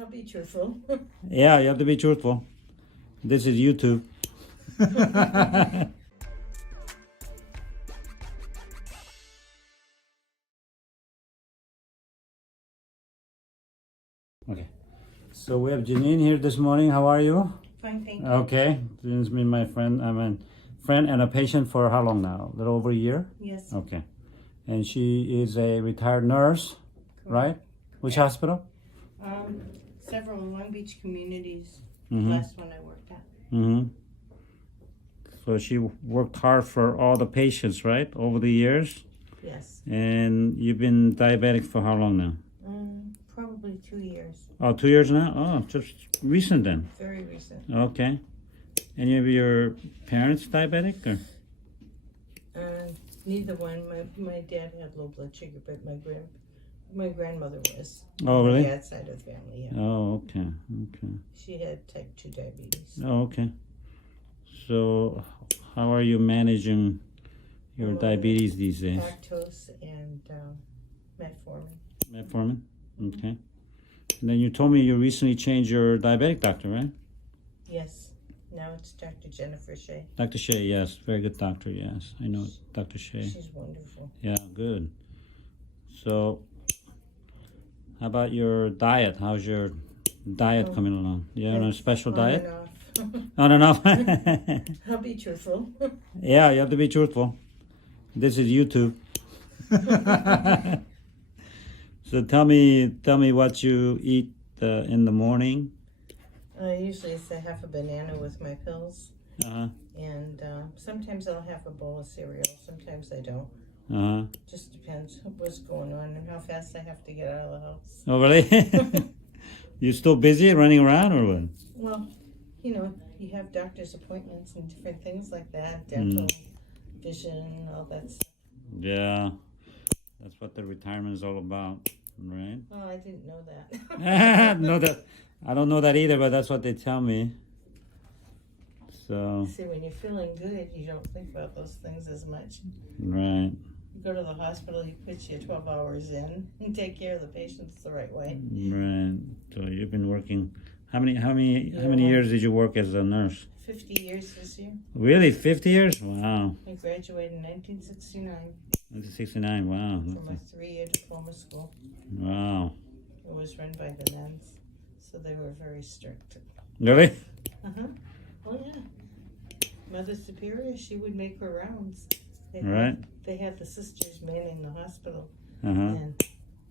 I'll be truthful. Yeah, you have to be truthful. This is YouTube. Okay. So we have Janine here this morning. How are you? Fine, thank you. Okay. Janine's been my friend. I'm a friend and a patient for how long now? A little over a year? Yes. Okay. And she is a retired nurse, right? Which hospital? Several Long Beach communities. Mm-hmm. Last one I worked at. Mm-hmm. So she worked hard for all the patients, right? Over the years? Yes. And you've been diabetic for how long now? Probably 2 years. Oh, 2 years now? Oh, just recent then. Very recent. Okay. Any of your parents diabetic or? Neither one. My dad had low blood sugar, but my grandmother was. Oh, really? My dad's side of the family, yeah. Oh, okay. Okay. She had type 2 diabetes. Oh, okay. So, how are you managing your diabetes these days? Lactose and metformin. Metformin? Okay. And then you told me you recently changed your diabetic doctor, right? Yes. Now it's Dr. Jennifer Shea. Dr. Shea, yes. Very good doctor, yes. I know Dr. Shea. She's wonderful. Yeah, good. So, how about your diet? How's your diet coming along? You have a special diet? On and off. I'll be truthful. Yeah, you have to be truthful. This is YouTube. So tell me what you eat in the morning. Usually it's a half a banana with my pills. Uh-huh. And sometimes I'll have a bowl of cereal. Sometimes I don't. Uh-huh. Just depends what's going on and how fast I have to get out of the house. Oh, really? You still busy running around or what? Well, you have doctor's appointments and different things like that. Dental, vision, all that stuff. Yeah. That's what the retirement is all about, right? Oh, I didn't know that. No, I don't know that either, but that's what they tell me. So. See, when you're feeling good, you don't think about those things as much. Right. You go to the hospital, you put your 12 hours in and take care of the patients the right way. Right. So you've been working. How many years did you work as a nurse? 50 years this year. Really, 50 years? Wow. I graduated in 1969. 1969. Wow. From a 3-year diploma school. Wow. It was run by the nuns, so they were very strict. Really? Uh-huh. Oh, yeah. Mother Superior, she would make her rounds. They had the sisters manning the hospital, and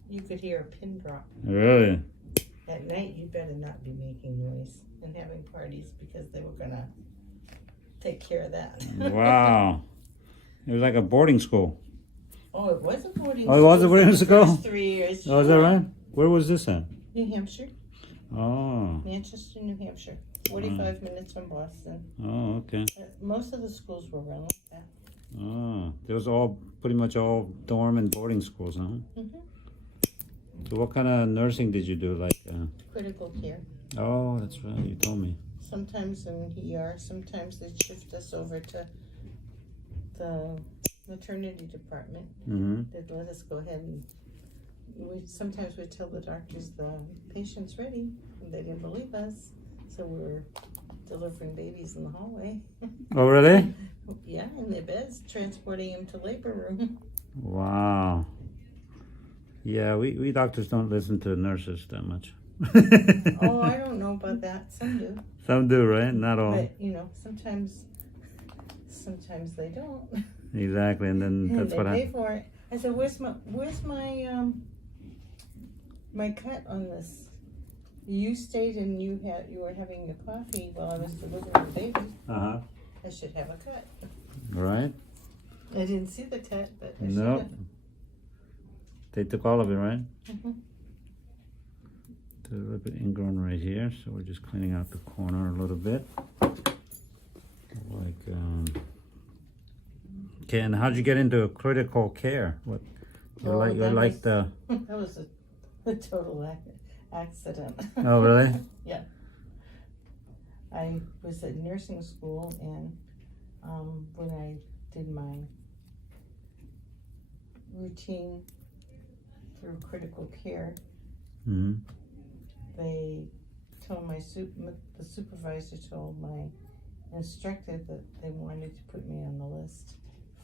you could hear a pin drop. Really? At night, you better not be making noise and having parties because they were going to take care of that. Wow. It was like a boarding school. Oh, it was a boarding school. Oh, it was a boarding school? First 3 years. Oh, is that right? Where was this at? New Hampshire. Oh. Manchester, New Hampshire. 45 minutes from Boston. Oh, okay. Most of the schools were run like that. Oh, it was pretty much all dorm and boarding schools, huh? Mm-hmm. So what kind of nursing did you do? Like critical care. Oh, that's right. You told me. Sometimes in ER, sometimes they shift us over to the maternity department. Mm-hmm. They'd let us go ahead and sometimes we'd tell the doctors the patient's ready, and they didn't believe us. So we were delivering babies in the hallway. Oh, really? Yeah, in their beds, transporting them to labor room. Wow. Yeah, we doctors don't listen to nurses that much. Oh, I don't know about that. Some do. Some do, right? Not all. But, sometimes they don't. Exactly, and then that's what they pay for it. I said, where's my my cut on this? You stayed and you were having your coffee while I was delivering the baby. Uh-huh. I should have a cut. All right. I didn't see the cut, but I No. should have. They took all of it, right? Mm-hmm. A little bit ingrown right here, so we're just cleaning out the corner a little bit. Okay, and how'd you get into critical care? What you like the? That was a total accident. Oh, really? Yeah. I was at nursing school, and when I did my routine through critical care, Mm-hmm. they told the supervisor told my instructor that they wanted to put me on the list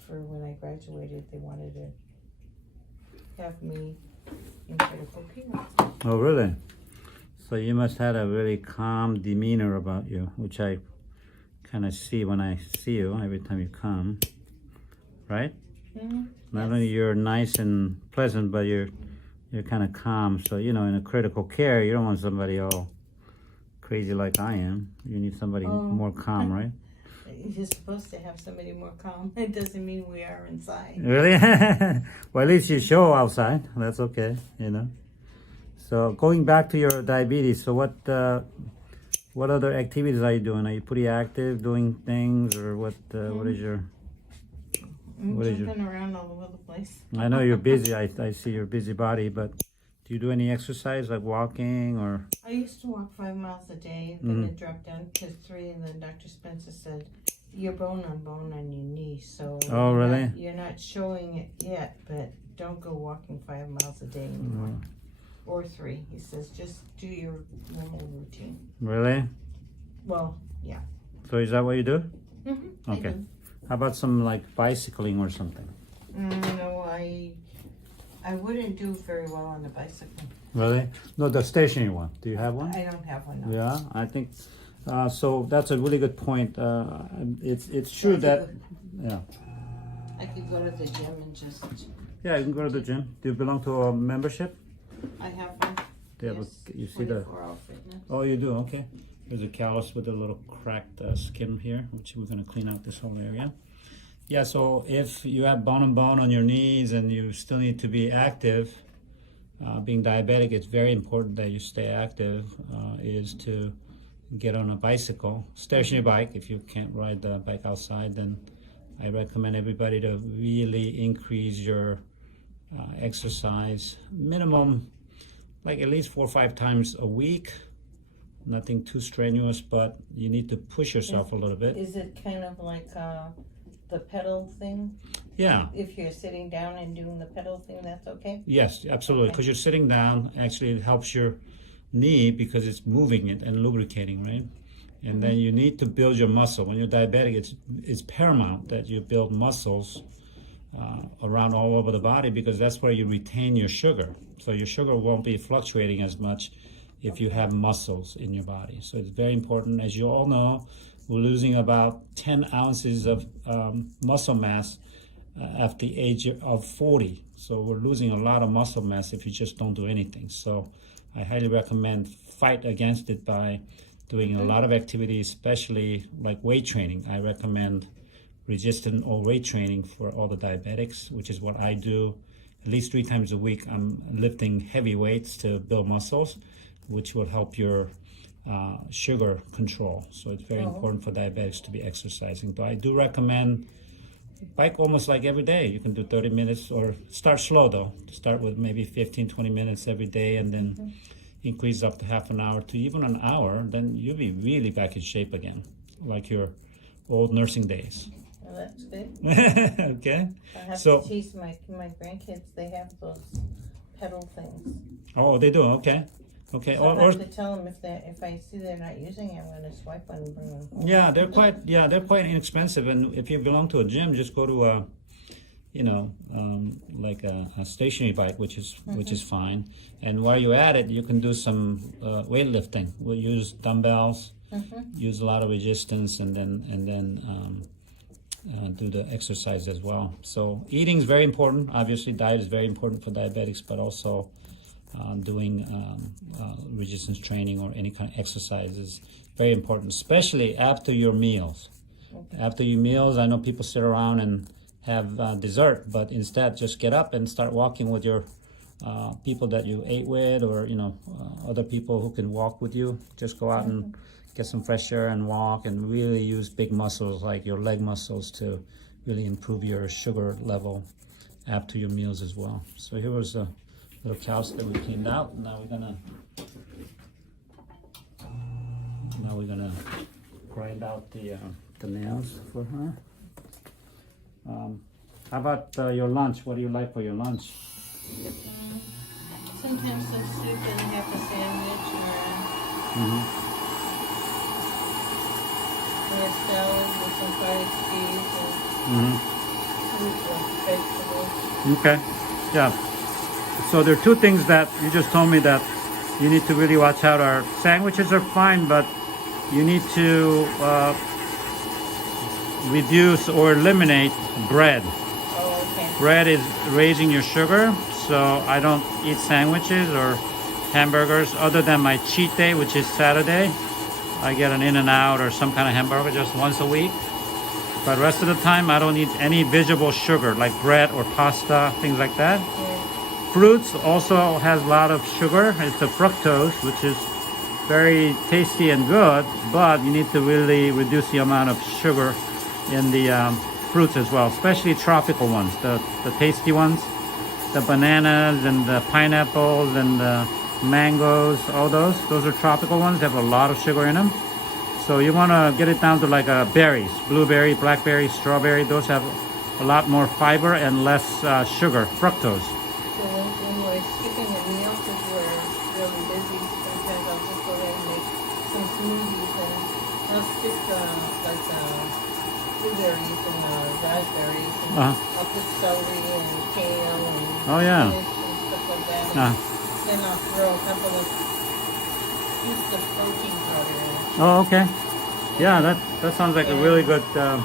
for when I graduated. They wanted to have me in critical care. Oh, really? So you must have a really calm demeanor about you, which I kind of see when I see you every time you come, right? Mm-hmm. Not only you're nice and pleasant, but you're kind of calm. So, you know, in a critical care, you don't want somebody all crazy like I am. You need somebody more calm, right? You're supposed to have somebody more calm. It doesn't mean we are inside. Really? Well, at least you show outside. That's okay, you know. So going back to your diabetes, so what other activities are you doing? Are you pretty active, doing things, or what? What is your? I'm jumping around all over the place. I know you're busy. I see your busy body, but do you do any exercise like walking or? I used to walk 5 miles a day, then it dropped down to 3, and then Dr. Spencer said, "You're bone on your knee, so oh really? You're not showing it yet, but don't go walking 5 miles a day anymore." Or 3. He says, just do your normal routine. Really? Well, yeah. So is that what you do? Mm-hmm, okay. I do. How about some like bicycling or something? No, I wouldn't do very well on the bicycle. Really? No, the stationary one. Do you have one? I don't have one. No. Yeah, I think so. That's a really good point. It's true that yeah. I could go to the gym and just. Yeah, you can go to the gym. Do you belong to a membership? I have one. Do you, Yes, you see the? 24-hour fitness. Oh, you do. Okay. There's a callus with a little cracked skin here, which we're going to clean out this whole area. Yeah. So if you have bone and bone on your knees and you still need to be active, being diabetic, it's very important that you stay active. Is to get on a bicycle, stationary bike. If you can't ride the bike outside, then I recommend everybody to really increase your exercise minimum, like at least 4 or 5 times a week. Nothing too strenuous, but you need to push yourself a little bit. Is it kind of like the pedal thing? Yeah. If you're sitting down and doing the pedal thing, that's okay? Yes, absolutely. Because you're sitting down, actually it helps your knee because it's moving it and lubricating, right? And then you need to build your muscle. When you're diabetic, it's paramount that you build muscles around all over the body, because that's where you retain your sugar. So your sugar won't be fluctuating as much if you have muscles in your body. So it's very important. As you all know, we're losing about 10 ounces of muscle mass at the age of 40. So we're losing a lot of muscle mass if you just don't do anything. So I highly recommend fight against it by doing a lot of activities, especially like weight training. I recommend resistant or weight training for all the diabetics, which is what I do. At least 3 times a week, I'm lifting heavy weights to build muscles, which will help your sugar control. So it's very important for diabetics to be exercising. But I do recommend bike almost like every day. You can do 30 minutes or start slow though. Start with maybe 15, 20 minutes every day and then increase up to half an hour to even an hour. Then you'll be really back in shape again, like your old nursing days. Well, that's good. Okay. I have So- to teach my grandkids. They have those pedal things. Oh, they do. Okay. Okay. So I have to tell them if I see they're not using it, I'm going to swipe one and bring them home. Yeah, they're quite inexpensive. And if you belong to a gym, just go to a, like a stationary bike, which is fine. And while you're at it, you can do some weightlifting. We'll use dumbbells, use a lot of resistance, and then do the exercise as well. So eating is very important. Obviously, diet is very important for diabetics, but also doing resistance training or any kind of exercise is very important, especially after your meals. After your meals, I know people sit around and have dessert, but instead just get up and start walking with your people that you ate with, or other people who can walk with you. Just go out and get some fresh air and walk, and really use big muscles like your leg muscles to really improve your sugar level after your meals as well. So here was a little callus that we cleaned out. Now we're gonna grind out the nails for her. How about your lunch? What do you like for your lunch? sometimes some soup and half a sandwich Mm-hmm. or a salad with some cottage cheese Mm-hmm. and fruit or vegetables. Okay. Yeah. So there are two things that you just told me that you need to really watch out. Our sandwiches are fine, but you need to reduce or eliminate bread. Oh, okay. Bread is raising your sugar, so I don't eat sandwiches or hamburgers other than my cheat day, which is Saturday. I get an In-N-Out or some kind of hamburger just once a week. But rest of the time, I don't eat any vegetable sugar like bread or pasta, things like that. Yeah. Fruits also has a lot of sugar. It's the fructose, which is very tasty and good, but you need to really reduce the amount of sugar in the fruits as well, especially tropical ones, the tasty ones, the bananas and the pineapples and the mangoes, all those are tropical ones. They have a lot of sugar in them. So you want to get it down to like berries, blueberry, blackberry, strawberry. Those have a lot more fiber and less sugar, fructose. So when we're skipping a meal because we're really busy, sometimes I'll just go ahead and make some smoothies and I'll skip blueberries and raspberries and I'll put celery and kale and Oh, yeah. spinach and stuff like that. And then I'll throw a couple of scoops of protein powder in it. Oh, okay. Yeah, that sounds like a really good. The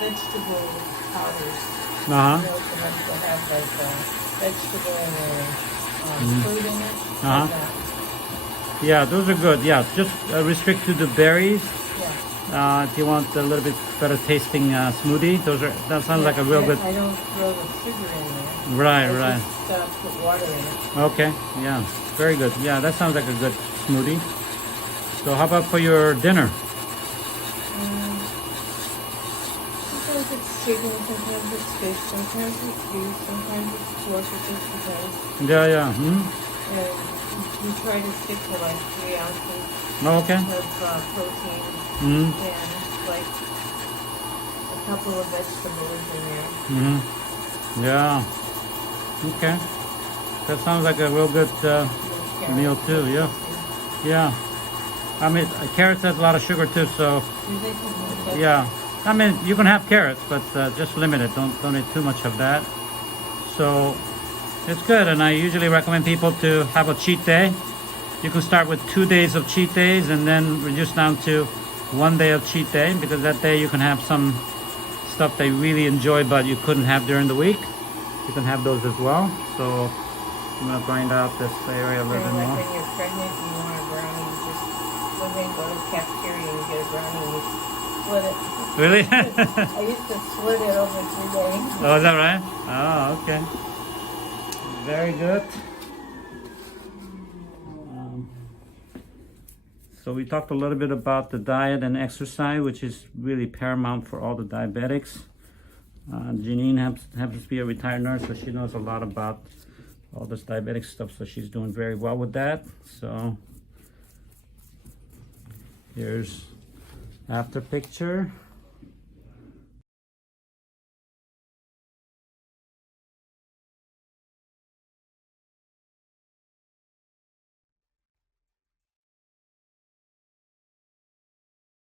vegetable powders. Uh-huh. You know, the ones that have like vegetable and fruit in it. Uh-huh. Like that. Yeah, those are good. Yeah, just restrict to the berries. Yeah. If you want a little bit better tasting smoothie, that sounds like a real good. I don't throw the sugar in there. Right, I right. just put water in it. Okay, yeah, very good. Yeah, that sounds like a good smoothie. So how about for your dinner? Sometimes it's chicken, sometimes it's fish, sometimes it's beef, sometimes it's pork or just because. Yeah. And we try to stick to like 3 ounces Oh, okay. of protein and like a couple of vegetables in there. Yeah. Okay. That sounds like a real good meal too. Yeah. Yeah. I mean, carrots has a lot of sugar too, so yeah. I mean, you can have carrots, but just limit it. Don't eat too much of that. So it's good, and I usually recommend people to have a cheat day. You can start with 2 days of cheat days, and then reduce down to 1 day of cheat day, because that day you can have some stuff they really enjoy, but you couldn't have during the week. You can have those as well. So I'm gonna grind out this area a little bit Like more. when you're pregnant and you want a brownie, you just go ahead and go to the cafeteria and get a brownie and you split it. Really? I used to split it over 3 days. Oh, is that right? Oh, okay. Very good. So we talked a little bit about the diet and exercise, which is really paramount for all the diabetics. Janine happens to be a retired nurse, so she knows a lot about all this diabetic stuff, so she's doing very well with that. So here's after picture.